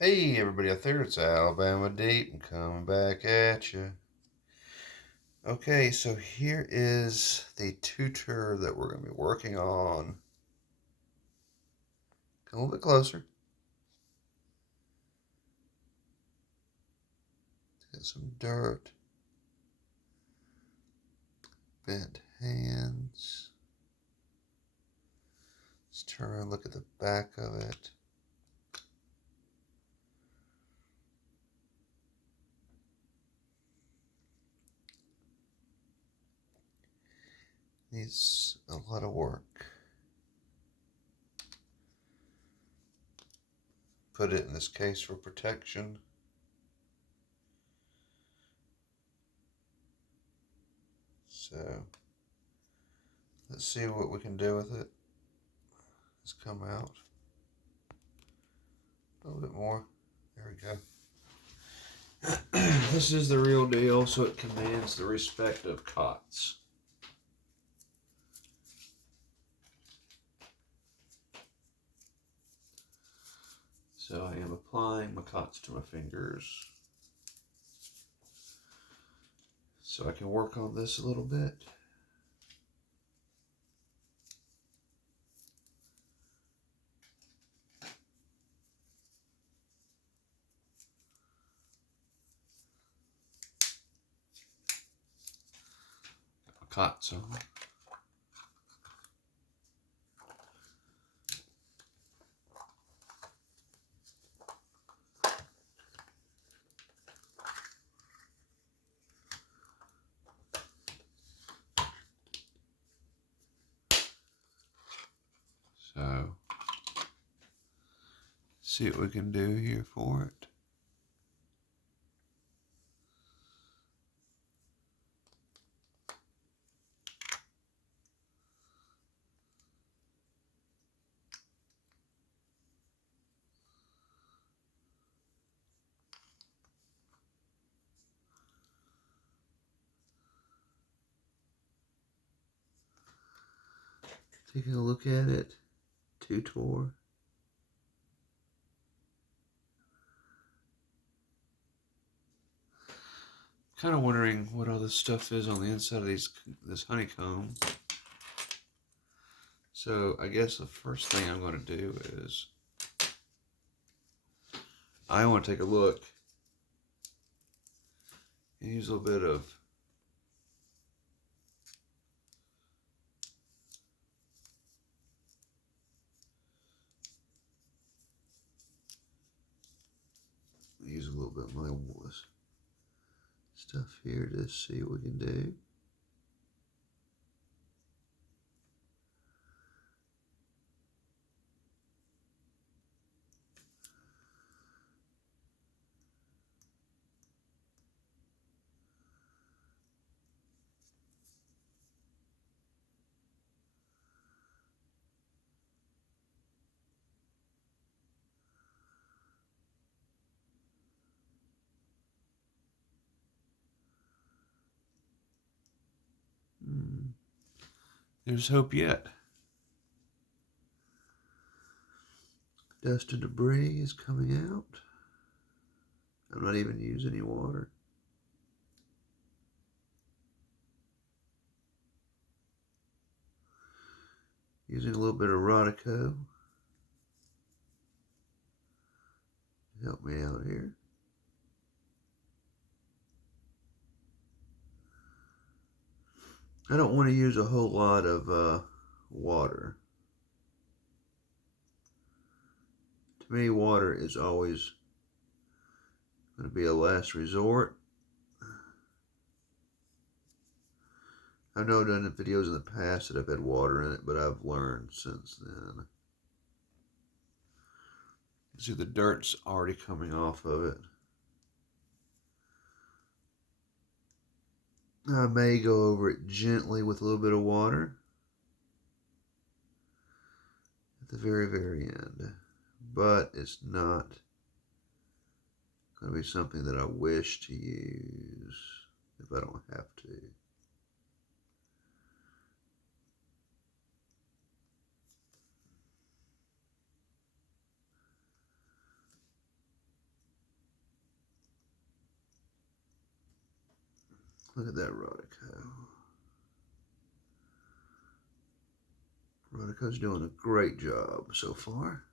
Hey everybody out there, it's Alabama Deep and coming back at you. Okay, so here is the tutor that we're going to be working on. Come a little bit closer. Get some dirt. Bent hands. Let's turn around and look at the back of it. Needs a lot of work. Put it in this case for protection. So let's see what we can do with it. It's come out a little bit more. There we go. This is the real deal, so it commands the respect of cots. So I am applying my cots to my fingers so I can work on this a little bit. Got my cots on. So, see what we can do here for it. Taking a look at it, Tudor. Kind of wondering what all this stuff is on the inside of this honeycomb. So I guess the first thing I'm going to do is I want to take a look and use a little bit of my stuff here to see what we can do. There's hope yet. Dust and debris is coming out. I'm not even using any water. Using a little bit of Rodico to help me out here. I don't want to use a whole lot of water. To me, water is always going to be a last resort. I know I've done videos in the past that have had water in it, but I've learned since then. See, the dirt's already coming off of it. I may go over it gently with a little bit of water at the very, very end, but it's not going to be something that I wish to use if I don't have to. Look at that Rodico. Rodico's doing a great job so far.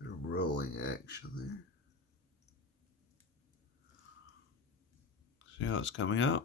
They're rolling action there. See how it's coming up?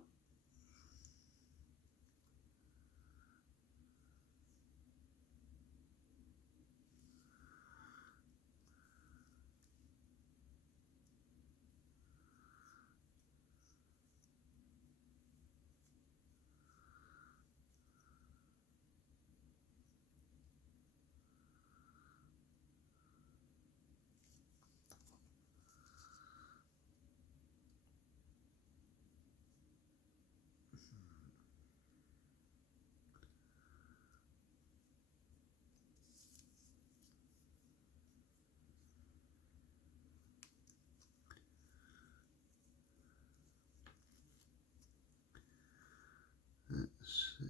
Let's see.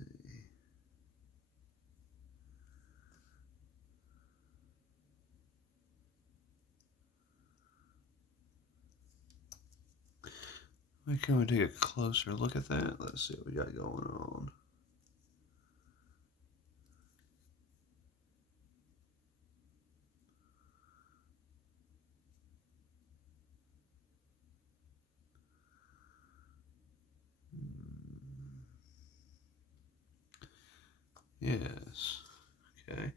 Can we take a closer look at that? Let's see what we got going on. Yes. Okay.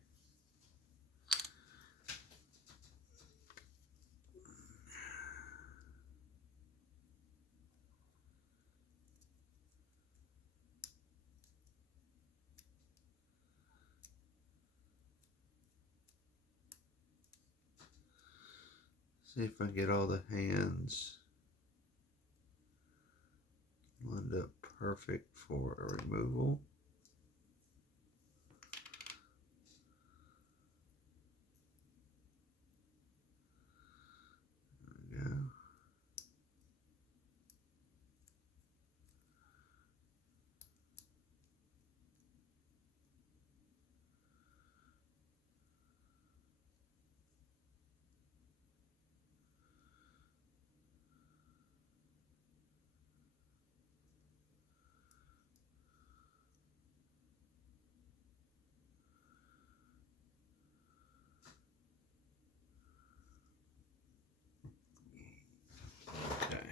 See if I get all the hands lined up perfect for a removal. There we go. Okay.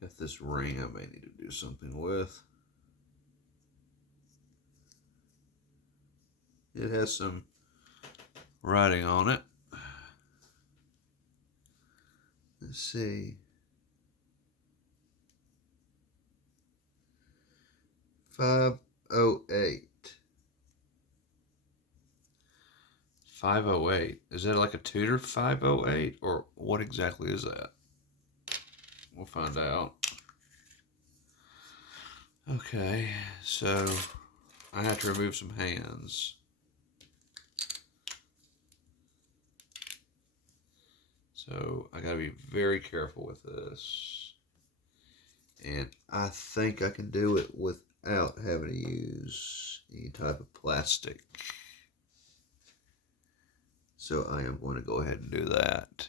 Got this ring I may need to do something with. It has some writing on it. Let's see. 508. 508. Is that like a Tudor 508? Or what exactly is that? We'll find out. Okay, so I have to remove some hands. So I gotta be very careful with this. And I think I can do it without having to use any type of plastic. So I am going to go ahead and do that.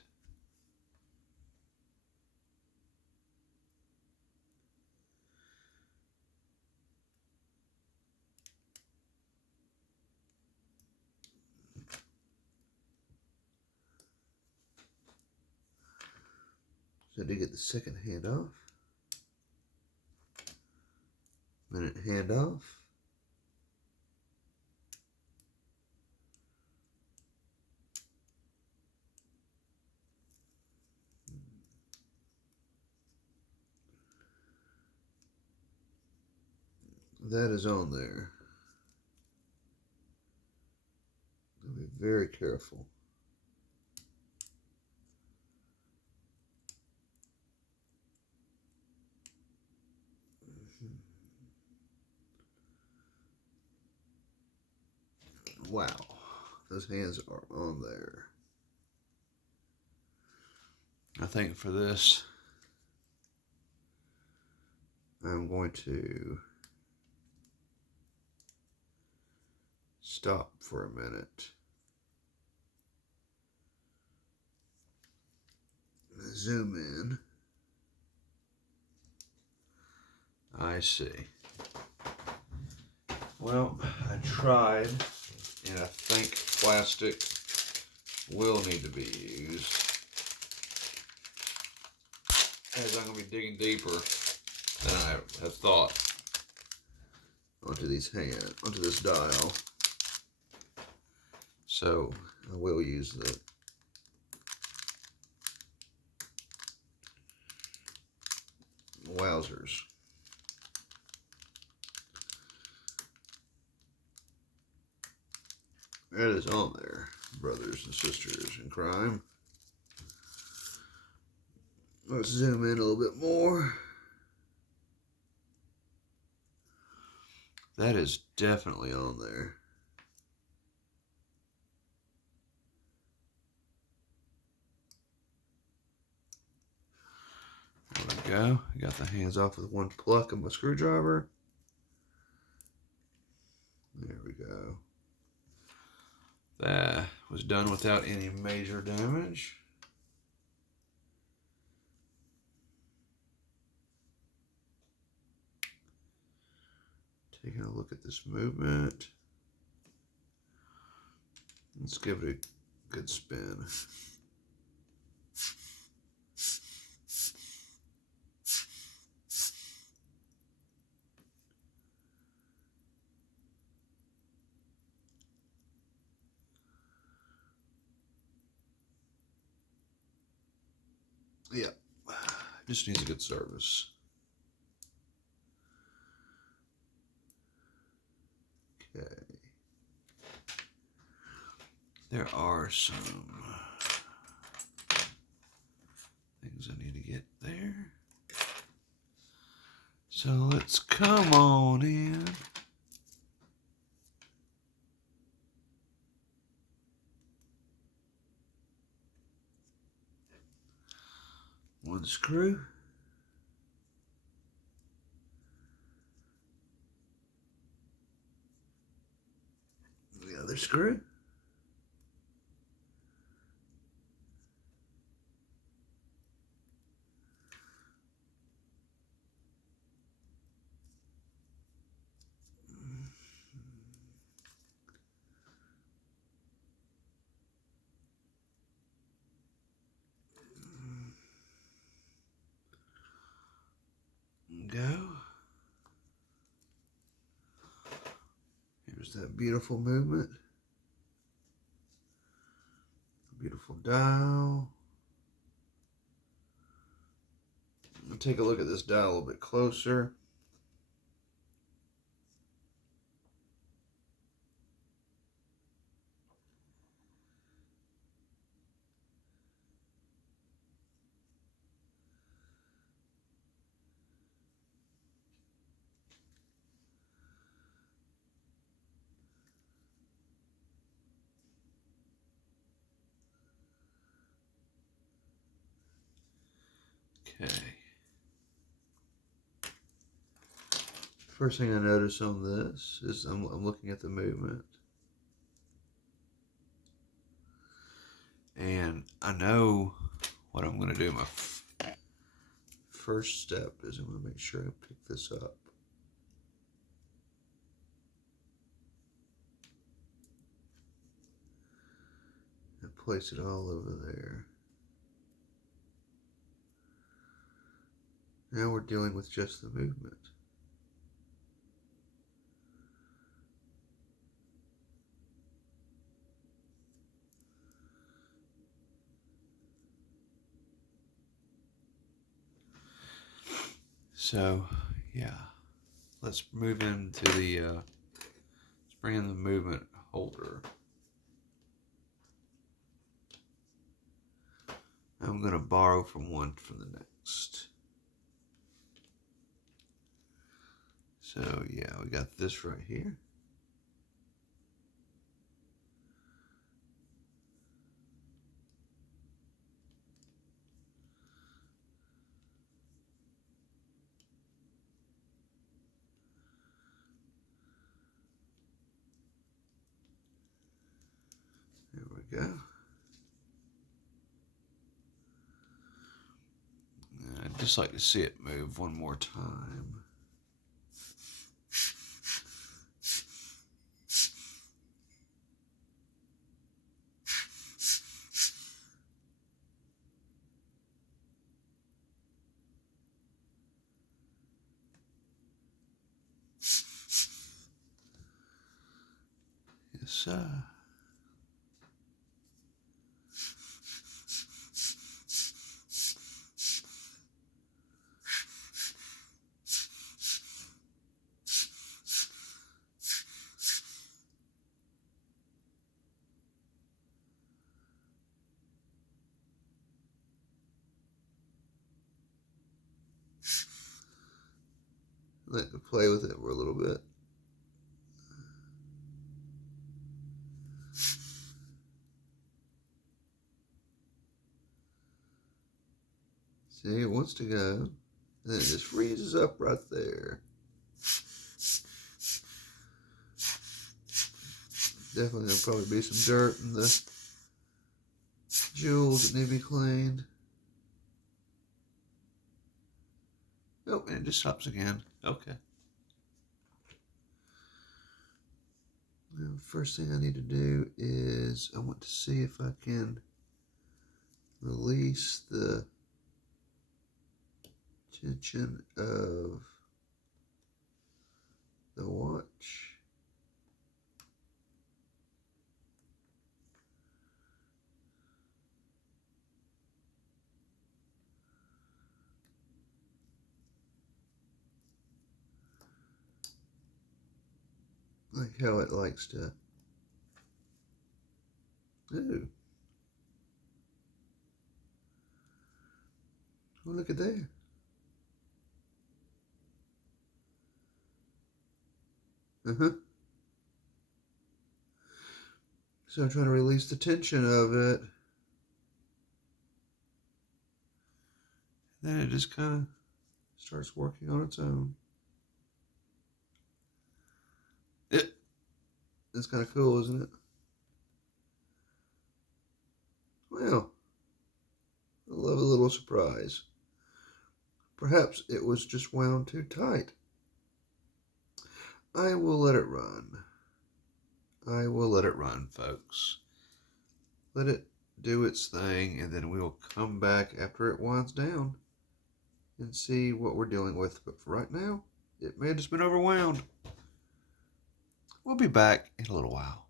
So to get the second hand off. Minute hand off. That is on there. Be very careful. Wow, those hands are on there. I think for this, I'm going to stop for a minute. Zoom in. I see. Well, I tried, and I think plastic will need to be used, as I'm going to be digging deeper than I have thought onto this dial. So I will use the wowzers. It is on there, brothers and sisters in crime. Let's zoom in a little bit more. That is definitely on there. There we go. I got the hands off with one pluck of my screwdriver. There we go. That was done without any major damage. Taking a look at this movement. Let's give it a good spin. Yeah, just needs a good service. Okay. There are some things I need to get there. So let's come on in. One screw. The other screw. Go. Here's that beautiful movement. Beautiful dial. I'll take a look at this dial a little bit closer. Okay. First thing I notice on this is I'm looking at the movement. And I know what I'm going to do. My first step is I'm going to make sure I pick this up. And place it all over there. Now we're dealing with just the movement. So, yeah, let's move into the, let's bring in the movement holder. I'm going to borrow from one from the next. So, yeah, we got this right here. we go. I'd just like to see it move one more time. Yes, sir. Let me play with it for a little bit. See, it wants to go, and then it just freezes up right there. Definitely there'll probably be some dirt in the jewels that need to be cleaned. Oh, and it just stops again. Okay. Now, first thing I need to do is I want to see if I can release the tension of the watch. Like how it likes to. Ooh. Oh, look at there. So I'm trying to release the tension of it. Then it just kind of starts working on its own. It's kind of cool, isn't it? Well, I love a little surprise. Perhaps it was just wound too tight. I will let it run. I will let it run, folks. Let it do its thing, and then we'll come back after it winds down and see what we're dealing with. But for right now, it may have just been overwound. We'll be back in a little while.